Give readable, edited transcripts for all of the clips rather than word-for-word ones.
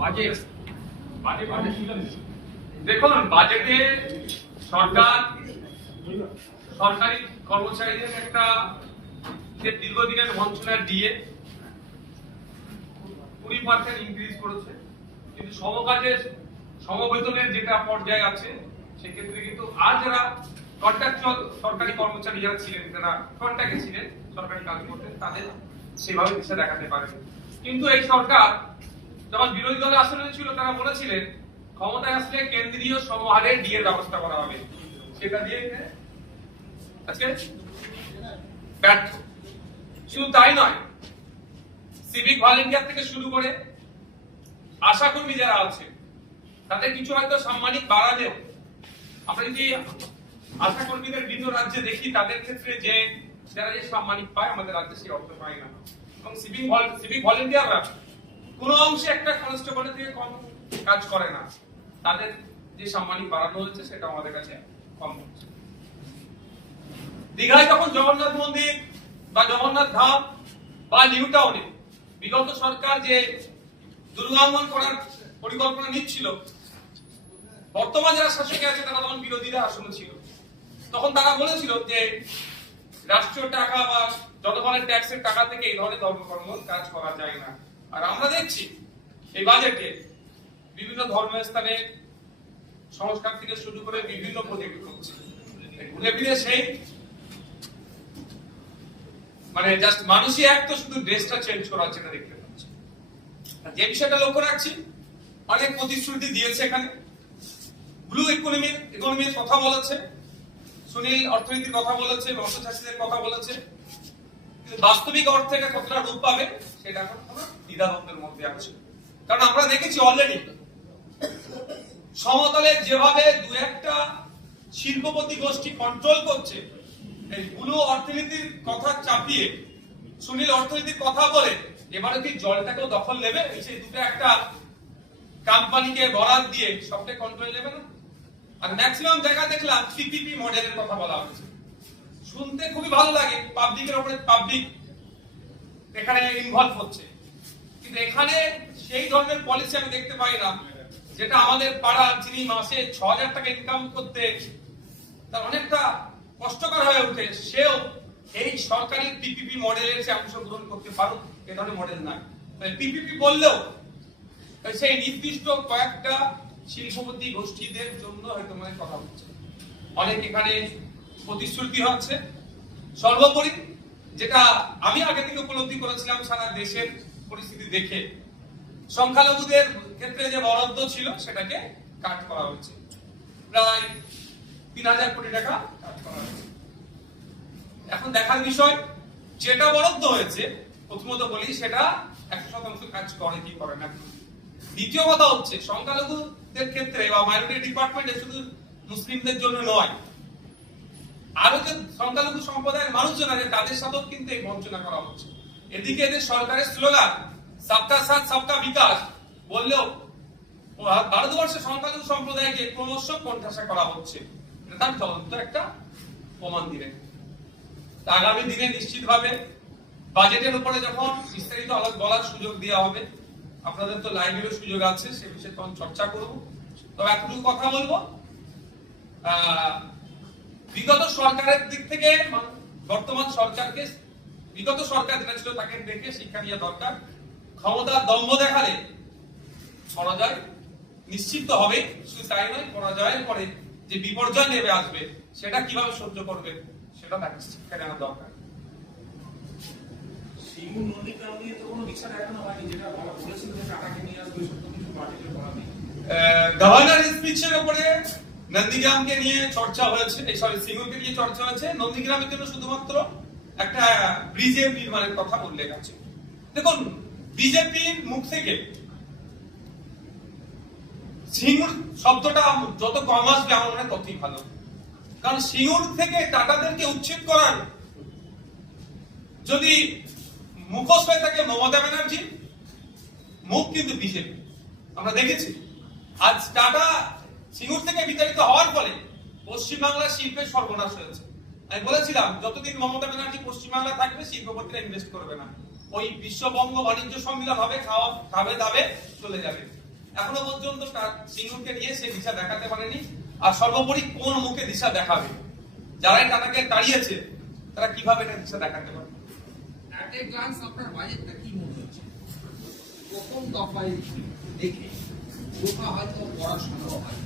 Budget দেখুন, বাজেটে সরকার সরকারি কর্মচারীদের একটা যে দীর্ঘদিনের বঞ্চনার ডিএ 20% ইনক্রিজ করেছে, কিন্তু সমকাজের সমবেতনের যেটা পর্যায়ে আছে সেক্ষেত্রে কিন্তু আর যারা কন্ট্রাকচুয়াল সরকারি কর্মচারী যারা ছিলেন, যারা কন্ট্রাক্টে ছিলেন, সরকারি কাজ করতেন, তাদের সেভাবে দিশা দেখাতে পারে। কিন্তু এই সরকার যখন বিরোধী দলে আসলে ছিল, তারা বলেছিলেন ক্ষমতায় আসলে কেন্দ্রীয় সমহারে ডিএর ব্যবস্থা করা হবে, সেটা দিয়ে আজকে ব্যর্থ। শুধু তাই নয়, সিভিক ভলেন্টিয়ার থেকে শুরু করে আশাকর্মী যারা আছে তাদের কিছু হয়তো সাম্মানিক বাড়ালেও আমরা যদি আশাকর্মীদের বিভিন্ন রাজ্যে দেখি, তাদের ক্ষেত্রে যে যারা যে সাম্মানিক পায়, আমাদের রাজ্যে সেই অর্থ পায় না। এবং সিভিক ভলেন্টিয়াররা কোনো অংশে একটা কনস্টেবলের থেকে কম কাজ করে না, তাদের যে সাম্মানিক বাড়ানো হচ্ছে সেটা আমাদের কাছে কম হচ্ছে। দীঘায় যখন জগন্নাথ মন্দির বা জগন্নাথ ধাম বা নিউ টাউনে বিগত সরকার যে দুর্গাঙ্গন করার পরিকল্পনা নিচ্ছিল, বর্তমান যারা শাসকে আছে তারা তখন বিরোধীরা আসনে ছিল, তখন তারা বলেছিল যে রাষ্ট্রীয় টাকা বা জনগণের ট্যাক্সের টাকা থেকে এই ধরনের ধর্মকর্ম কাজ করা যায় না। আর আমরা দেখছি এই বাজেটে বিভিন্ন ধর্মস্থানের সংস্কার থেকে শুরু করে বিভিন্ন প্রজেক্ট হচ্ছে, ঘুরে ফিরে সেই মানে জাস্ট মানুষই এক তো শুধু ড্রেসটা চেঞ্জ করা হচ্ছে না দেখতে পাচ্ছি। যে বিষয়টা লক্ষ্য রাখছি, অনেক প্রতিশ্রুতি দিয়েছে এখানে, ব্লু ইকোনমির কথা বলেছে, সুনীল অর্থনীতির কথা বলেছে, অর্থচাষীদের কথা বলেছে, কিন্তু বাস্তবিক অর্থে এটা কতটা রূপ পাবে সেটা এখন কোনো দ্বিধাদ্বন্দ্বের মধ্যে আছে। কারণ আমরা দেখেছি অলরেডি সমতলে যেভাবে দু একটা শিল্পপতি গোষ্ঠী কন্ট্রোল করছে, এই ব্লু অর্থনীতির কথা চাপিয়ে সুনীল অর্থনীতির কথা বলে এবারে কি জলটাকেও দখল নেবে, সেই দুটো একটা কোম্পানিকে বরাদ দিয়ে সবটাই কন্ট্রোল নেবে না। আর ম্যাক্সিমাম জায়গা দেখলাম পিপিপি মডেলের কথা বলা হচ্ছে, শুনতে খুবই ভালো লাগে, পাবলিকের উপরে পাবলিক এখানে ইনভলভ হচ্ছে, কিন্তু এখানে সেই ধরনের পলিসি আমি দেখতে পাই না, যেটা আমাদের পাড়ার যিনি মাসে ৬,০০০ টাকা ইনকাম করতে তার অনেকটা কষ্টকর হয়ে ওঠে, সেও এই সরকারি পিপিপি মডেলের যে অংশগ্রহণ করতে পারুক, এ ধরনের মডেল নাই। পিপিপি বললেও সেই নির্দিষ্ট কয়েকটা শিল্পপতি গোষ্ঠীদের জন্য হয়তো মানে কথা হচ্ছে, অনেক এখানে প্রতিশ্রুতি হচ্ছে। সর্বোপরি যেটা আমি আগে থেকে উপলব্ধি করেছিলাম সারা দেশের পরিস্থিতি দেখে, সংখ্যালঘুদের ক্ষেত্রে যে বরাদ্দ ছিল সেটাকে কাট করা হচ্ছে, প্রায় ৩,০০০ কোটি টাকা কাট করা হয়েছে। এখন দেখার বিষয়, যেটা বরাদ্দ হয়েছে প্রথমত বলি সেটা ১০০% কাজ করে কি করে না। দ্বিতীয় কথা হচ্ছে, সংখ্যালঘুদের ক্ষেত্রে বা মাইনরিটি ডিপার্টমেন্টে শুধু মুসলিমদের জন্য নয়, আরো যে সংখ্যালঘু সম্প্রদায়ের মানুষজন আছে তাদের সাথেও কিন্তু এই বঞ্চনা করা হচ্ছে। এদিকে এদের সরকারের স্লোগান সবকা সাথ সবকা বিকাশ বললেও ভারতবর্ষের সংখ্যালঘু সম্প্রদায়কে ক্রমশ কোণঠাসা করা হচ্ছে, তার জ্বলন্ত একটা প্রমাণ দিলেন। আগামী দিনে নিশ্চিতভাবে বাজেটের উপরে যখন বিস্তারিত আলাপ বলার সুযোগ দেওয়া হবে, আপনাদের তো লাইভেরও সুযোগ আছে, সে বিষয়ে তখন চর্চা করব। তবে এতটুকু কথা বলবো, বিগত সরকারের দিক থেকে বর্তমান সরকারকে, বিগত সরকার যেটা ছিল তাকে দেখে শিক্ষা নেওয়া দরকার। ক্ষমতার দম্ভ দেখালে পরাজয় নিশ্চিত হবে, শুধু তাই নয়, পরাজয়ের পরে যে বিপর্যয় নেমে আসবে সেটা কিভাবে সহ্য করবে সেটা তাকে শিক্ষা নেওয়া দরকার। গভর্নর স্পিচের উপরে নন্দীগ্রামকে নিয়ে চর্চা হয়েছে, সিঙ্গুরকে নিয়ে চর্চা হয়েছে। নন্দীগ্রামের জন্য শুধুমাত্র একটা ব্রিজের নির্মাণের কথা উল্লেখ আছে। দেখুন, বিজেপির মুখ থেকে সিঙ্গুর শব্দটা যত কম আসবে আমার মনে হয় ততই ভালো, কারণ সিঙ্গুর থেকে টাটাদেরকে উচ্ছেদ করার যদি মুখোশ হয়ে থাকে মমতা ব্যানার্জি, মুখ কিন্তু বিজেপি। আমরা দেখেছি আজ টাটা সিঙ্গুর থেকে বিতাড়িত হওয়ার ফলে পশ্চিমবাংলার শিল্পের সর্বনাশ হয়েছে। আমি বলেছিলাম যতদিন মমতা ব্যানার্জি পশ্চিমবাংলা থাকবে শিল্পপতিরা ইনভেস্ট করবে না, ওই বিশ্ববঙ্গ বাণিজ্য সম্মেলন হবে, খাবে দাবে চলে যাবে। এখনো পর্যন্ত সিঙ্গুরকে নিয়ে সে দিশা দেখাতে পারেনি। আর সর্বোপরি কোন মুখে দিশা দেখাবে? যারাই টাটাকে তাড়িয়েছে তারা কিভাবে এটা দিশা দেখাতে পারে? এট এ গ্লান্স আপনার বাজেটটা কি মনে হচ্ছে? প্রথম দফায় দেখে ওটা হয়তো পড়া সম্ভব হয়,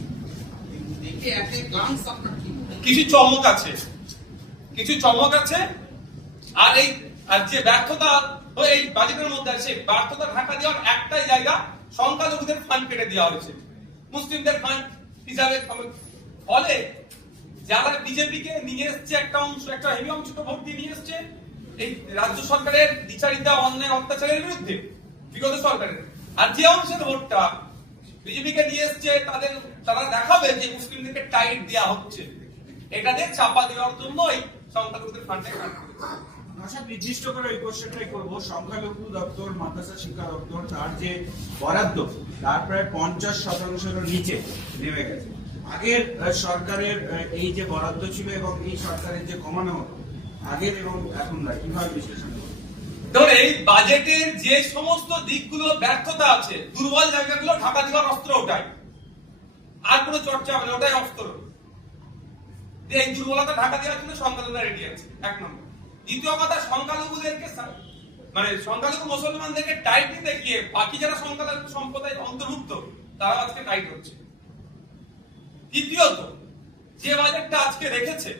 কিন্তু দেখে এট এ গ্লান্স আপনার কি মনে হয়? কিছু চমক আছে, কিছু চমক আছে। আর এই যে ব্যর্থতা এই বাজেটের মধ্যে আছে, ব্যর্থতা ঢাকা দেওয়ার একটাই জায়গা, সংখ্যালঘুদের ফান্ড কেটে দেওয়া হয়েছে, মুসলিমদের ফান্ড হিসাবে। ফলে যারা বিজেপিকে নিয়ে এসছে একটা অংশ, একটা হেভি অংশটা ভোট দিয়ে নিয়ে এসছে এই রাজ্য সরকারের দ্বিচারিতা, অন্যায়, অত্যাচারের বিরুদ্ধে বিগত সরকারের, আর যে অংশের ভোটটা বিজেপিকে নিয়ে এসছে তারা দেখাবে যে মুসলিমদেরকে টাইট দেওয়া হচ্ছে, এটা দিয়ে চাপা দেওয়ার জন্যই সংখ্যালঘুদের ফান্ডে কাট করেছে। নির্দিষ্ট করে ওই কোশ্চেনটাই করবো। সংখ্যালঘু দপ্তর, মাদ্রাসা শিক্ষা দপ্তর, তার যে বরাদ্দ তার প্রায় 50% নিচে নেমে গেছে। আগের সরকারের এই যে বরাদ্দ ছিল এবং এই সরকারের যে কমানো হতো আগের এবং এখনকার, কিভাবে বিশ্লেষণ করবো? ধরুন, এই বাজেটের যে সমস্ত দিকগুলো ব্যর্থতা আছে, দুর্বল জায়গাগুলো ঢাকা দেওয়ার অস্ত্র ওটাই, আর কোনো চর্চা হবে না, ওটাই অস্ত্র। এই দুর্বলতা ঢাকা দেওয়ার জন্য সংখ্যালঘুরা রেডি আছে, এক নম্বর। দ্বিতীয় কথা, সংখ্যালঘুদেরকে মানে সংখ্যালঘু মুসলমানদেরকে টাইট দিতে গিয়ে বাকি যারা সংখ্যালঘু সম্প্রদায় অন্তর্ভুক্ত তারা আজকে টাইট হচ্ছে। তৃতীয়ত, যে বাজেটটা আজকে রেখেছে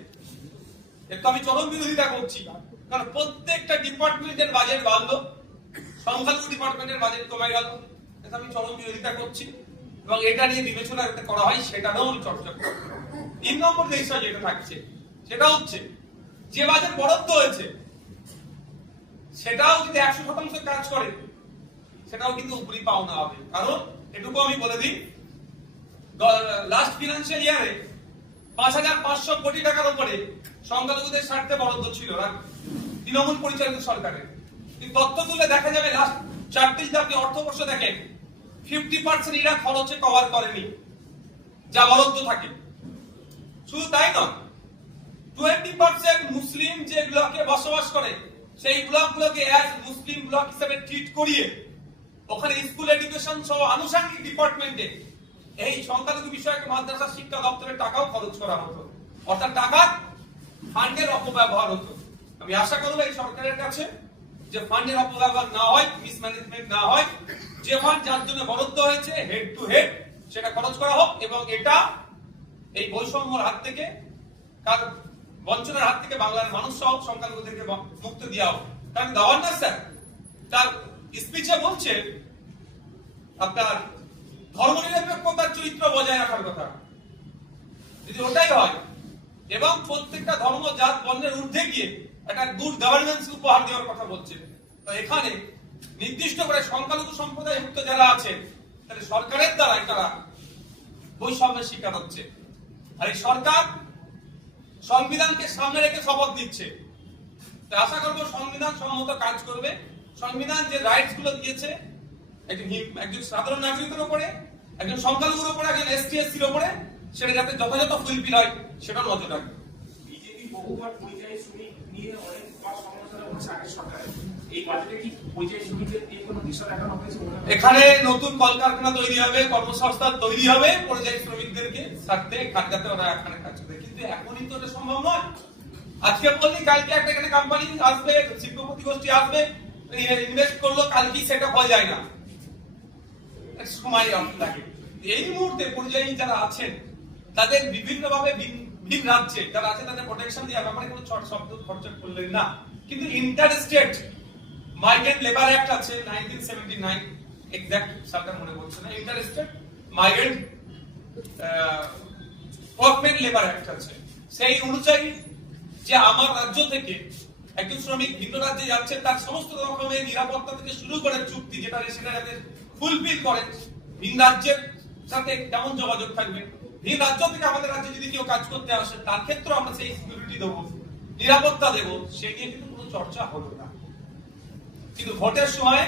একটু আমি চরম বিরোধিতা করছি, কারণ প্রত্যেকটা ডিপার্টমেন্টের বাজেট বাড়লো, সংখ্যালঘু ডিপার্টমেন্টের বাজেট কমে গেল, এটা আমি চরম বিরোধিতা করছি এবং এটা নিয়ে বিবেচনা করা হয় সেটাও আমি চর্চা করব। 3 নম্বর যে বিষয় যেটা থাকছে সেটা হচ্ছে যে বাজেট বরাদ্দ হয়েছে সেটাও যদি 100% কাজ করে সেটাও কিন্তু উপরি পাওনা হবে। কারণ এটুকু আমি বলে দিই, লাস্ট ফিনান্সিয়াল ইয়ারে 5,500 কোটি টাকার উপরে সংখ্যালঘুদের স্বার্থে বরাদ্দ ছিল তৃণমূল পরিচালিত সরকারের। কিন্তু তথ্য তুলে দেখা যাবে লাস্ট 4টি যদি আপনি অর্থবর্ষ দেখেন 50% এরা খরচে কভার করেনি যা বরাদ্দ থাকে। শুধু তাই নয়, 20% মুসলিম যে ব্লকে বসবাস করে সেই ব্লকগুলোকে অ্যাজ মুসলিম ব্লক হিসেবে ট্রিট করিয়ে ওখানে স্কুল এডুকেশন সহ আনুষঙ্গিক ডিপার্টমেন্টে এই সংখ্যালঘু বিষয়ক মাদ্রাসা শিক্ষা দপ্তরের টাকাও খরচ করা হতো, অর্থাৎ টাকার ফান্ডের অপব্যবহার হতো। আমি আশা করব এই সরকারের কাছে যে ফান্ডের অপব্যবহার না হয়, মিসম্যানেজমেন্ট না হয়, যে ফান্ড যার জন্য বরাদ্দ হয়েছে হেড টু হেড সেটা খরচ করা হোক এবং এটা এই বৈষম্যর হাত থেকে, বঞ্চনার হাত থেকে বাংলার মানুষ সহ সংখ্যালঘুদেরকে মুক্ত দেওয়া হোক। কারণ গভর্নর স্যার তার স্পিচে বলছে আপনার ধর্মনিরপেক্ষতার চরিত্র বজায় রাখার কথা। যদি ওটাই হয় এবং প্রত্যেকটা ধর্ম, জাত, বর্ণের ঊর্ধ্বে গিয়ে একটা গুড গভর্নেন্স উপহার দেওয়ার কথা বলছে, তো এখানে নির্দিষ্ট করে সংখ্যালঘু সম্প্রদায় মুক্ত যারা আছে তাহলে সরকারের দ্বারা তারা বৈষম্যের শিকার হচ্ছে। আর এই সরকার সংবিধানকে সামনে রেখে শপথ দিচ্ছে, তো আশা করবো সংবিধান সম্মত কাজ করবে। সংবিধান যে রাইটস গুলো দিয়েছে একজন সাধারণ নাগরিকের উপরে, একজন সংখ্যালঘুর উপরে, একজন এসটি এসসির উপরে, সেটা যাতে যথাযথ ফুলফিল হয় সেটা নজর রাখবে। বিজেপি বহুবার পরিযায়ী শ্রমিক নিয়ে অনেক সমালোচনা করছে আগের সরকারে, এই বাজেটে কি পরিযায়ী শ্রমিকদের দিয়ে কোনো দিশা দেখানো হয়েছে? এখানে নতুন কলকারখানা তৈরি হবে, কর্মসংস্থান তৈরি হবে পরিযায়ী শ্রমিকদেরকে সাথে খাদ্যাতে ওরা এখানে কাজ করবে, কিন্তু এখনই তো এটা সম্ভব নয়। আজকে বললি কালকে একটা এখানে কোম্পানি আসবে, শিল্পপতি গোষ্ঠী আসবে, ইনভেস্ট করলো, কালকে সেটা হয়ে যায় না, সময় লাগে। এই মুহূর্তে পরিযায়ী যারা আছেন তাদের বিভিন্ন ভাবে ভিন রাজ্যে যারা আছে তাদের প্রোটেকশন দেওয়ার ব্যাপারে কোনো শব্দ খরচ করলেন না। কিন্তু inter state migrant labour act আছে 1979, এক্সাক্ট সালটা মনে পড়ছে না, inter state migrant workman labour act আছে। সেই অনুযায়ী যে আমার রাজ্য থেকে একজন শ্রমিক ভিন্ন রাজ্যে যাচ্ছে তার সমস্ত রকমের নিরাপত্তা থেকে শুরু করে চুক্তি যেটা সেটা যাতে ফুলফিল করে, ভিন রাজ্যের সাথে কেমন যোগাযোগ থাকবে, ভিন রাজ্য থেকে আমাদের রাজ্যে যদি কেউ কাজ করতে আসে তার ক্ষেত্রে আমরা সেই সিকিউরিটি দেবো, নিরাপত্তা দেবো, সে নিয়ে কিন্তু কোনো চর্চা হলো না। কিন্তু ভোটের সময়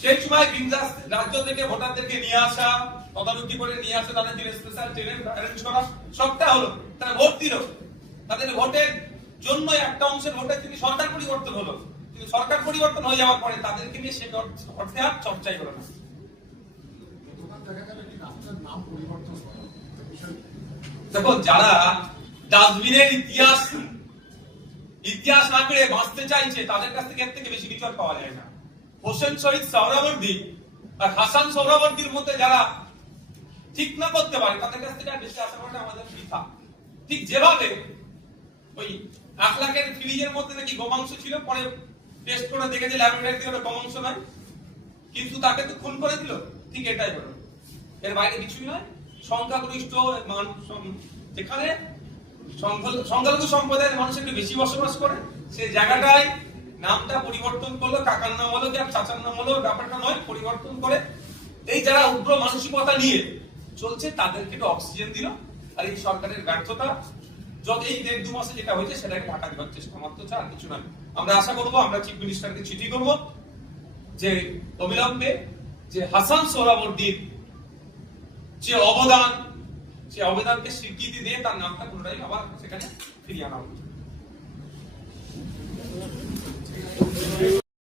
সেই সময় ভিন রাজ্য থেকে ভোটারদেরকে নিয়ে আসা, তদারকি করে নিয়ে আসা, তাদের জন্য স্পেশাল ট্রেন অ্যারেঞ্জ করা, সবটা হলো, তারা ভোট দিল, তাদের ভোটের জন্য একটা অংশের ভোটের থেকে সরকার পরিবর্তন হলো, কিন্তু সরকার পরিবর্তন হয়ে যাওয়ার পরে তাদেরকে নিয়ে সে অর্থে আর চর্চাই হলো না। দেখা গেল একটি রাস্তার নাম পরিবর্তন করা বিষয় দেখো, যারা ডাস্টবিনের ইতিহাস না করে বাঁচতে চাইছে তাদের কাছ থেকে এর থেকে বেশি কিছু আর পাওয়া যায় না। হোসেন শহীদ সোহরাওয়ার্দী আর হাসান সোহরাওয়ার্দীর মধ্যে যারা ঠিক না করতে পারে তাদের কাছ থেকে আর বেশি আশা করাটা আমাদের বৃথা। ঠিক যেভাবে ওই 1 লাখের ফ্রিজের মধ্যে নাকি গোমাংস ছিল, পরে টেস্ট করে দেখেছে ল্যাবরেটরিতে ওটা গোমাংস নয়, কিন্তু তাকে তো খুন করে দিল। ঠিক এটাই হলো, এর বাইরে কিছুই নয়। সংখ্যাগরিষ্ঠ যেখানে সংখ্যালঘু সম্প্রদায়ের মানুষ একটু বেশি বসবাস করে, সেই জায়গাটায় নামটা পরিবর্তন করলো, কাকার নাম হলো কি আর চাচার নাম হলো, ব্যাপারটা নয়, পরিবর্তন করে এই যারা উগ্র মানসিকতা নিয়ে চলছে তাদেরকে একটু অক্সিজেন দিল। আর এই সরকারের ব্যর্থতা যত এই 1.5-2 মাসে যেটা হয়েছে সেটাকে ঢাকা দেওয়ার চেষ্টা মাত্র, আর কিছু নয়। আমরা আশা করবো, আমরা চিফ মিনিস্টারকে চিঠি করব যে অবিলম্বে যে হাসান সোহরাওয়ার্দীর যে অবদান, সে অবদানকে স্বীকৃতি দিয়ে তার নামটা পুনরায় আবার সেখানে ফিরিয়ে আনা হবে।